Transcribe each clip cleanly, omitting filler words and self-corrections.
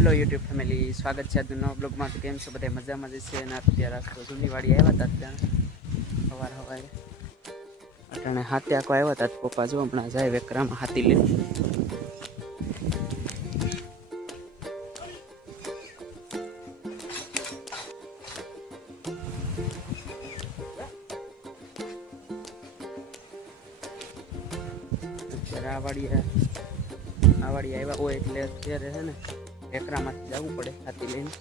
Hello YouTube family, સ્વાગત છે આજના બ્લોગમાં. તો કેમ છો બધા? મજામાં જ છે. અને અત્યારે આખો જૂની વાડી આવ્યા હતા અત્યારે સવારે અટાણે હાથી આખો આવ્યા હતા. પપ્પા જો હમણાં જાય વેકરામાં હાથી લઈને. અત્યારે આ વાડી આવ્યા હોય એટલે અત્યારે છે ને વેકરામાંથી જવું પડે હાથી લઈને.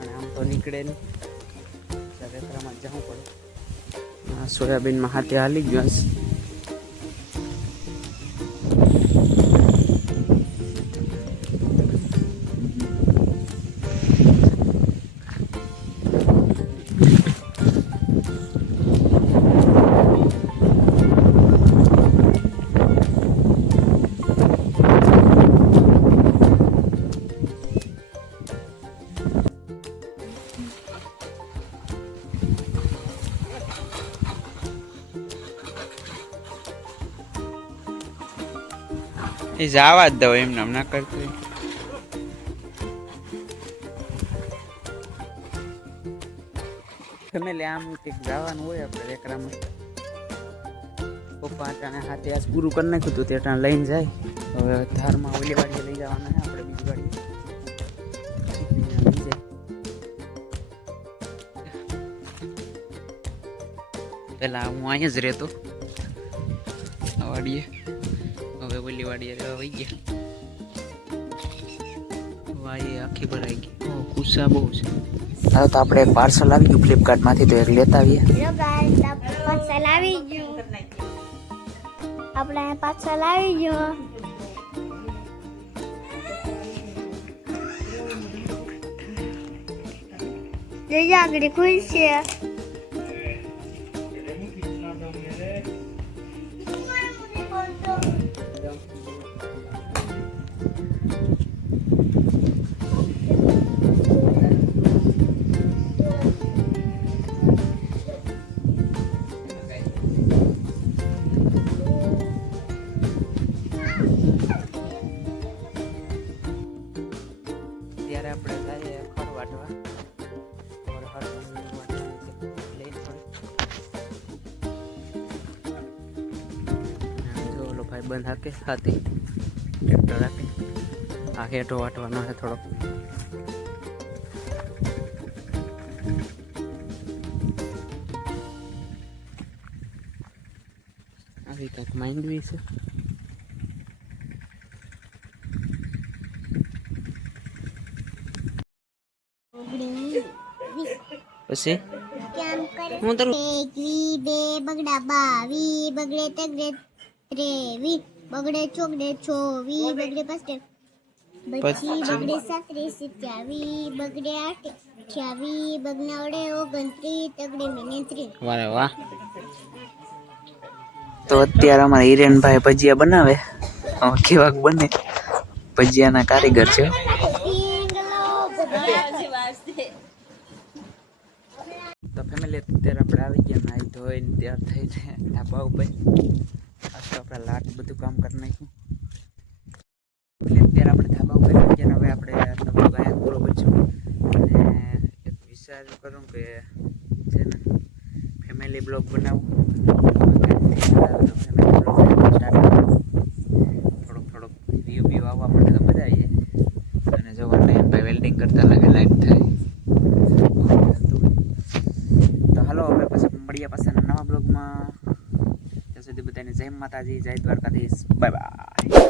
અને આમ તો નીકળે નહીં, વેકરામાં જવું પડે. સોયાબીનમાં હાથી હાલી ગયો. એ જવા જ દો, એમ નામ ના કરતું. ફેમિલી આમ કંઈક જવાનું હોય આપણે વેકરામાં. પપ્પા અટાણે હાથે આજ પૂરું કરી નાખ્યું હતું, તે અટાણે લઈને જાય. હવે ધારમાં ઓલી વાડીએ લઈ જવાના છે આપણે, બીજી વાડીએ લઈ જાય. પેલા હું અહીંયા જ રહેતો આ વાડીએ, હવે ઓલી વાડીએ રહેવા વહી ગયા. વાય આખી ભરાઈ ગઈ. કુસા બહુ છે. હવે તો આપણે એક પાર્સલ આવી ગયું ફ્લિપકાર્ટમાંથી, તો એક લેતા આવીએ. પાર્સલ આવી ગયું. આપણે પાર્સલ આવી ગયું. જઈ આગળ ખુલશે. ત્યારે આપણે જઈએ ખડ વાટવા. જો ઓલો ભાઈ બંધ હાકે હાથી ટ્રેક્ટર રાખે. આ હેઠો વાટવાનો છે થોડોક. આવી કંઈક માંડવી છે. પછી હું તો બે બગડા 22 બગડે તગડે 23 બગડે ચોગડે 24 બગડે પસ્ટે 25 બગડે 37 27 બગડે 28 બગનાવડે 29 તગડે 29. વાહ વાહ. તો અત્યારે અમારા હિરેનભાઈ ભજીયા બનાવે. કેવાક બને ભજીયાના કારીગર છે. તો ફેમિલી અત્યારે આપણે આવી ગયા, નાઈ ધોઈને તૈયાર થઈને ધાબા ઉપર. આ તો આપણે લાટ બધું કામ કરી નાખ્યું. એટલે અત્યારે આપણે ધાબા ઉપર આવી ગયા. હવે આપણે તમને ગાય પૂરો બચ્યું. અને એક વિચાર કરું કે છે ને ફેમિલી બ્લોગ બનાવું. ફેમિલી બ્લોગ સ્ટાર્ટ થોડોક વ્યૂ આવવા માટે તો મજા આવી જાય. અને જોવા ભાઈ વેલ્ડિંગ કરતા લાગે લાઈટ થાય. તો હાલો હવે પછી મળીએ પાછા નવા બ્લોગમાં. ત્યાં સુધી બધાને જય માતાજી, જય દ્વારકાધીશ, બાય બાય.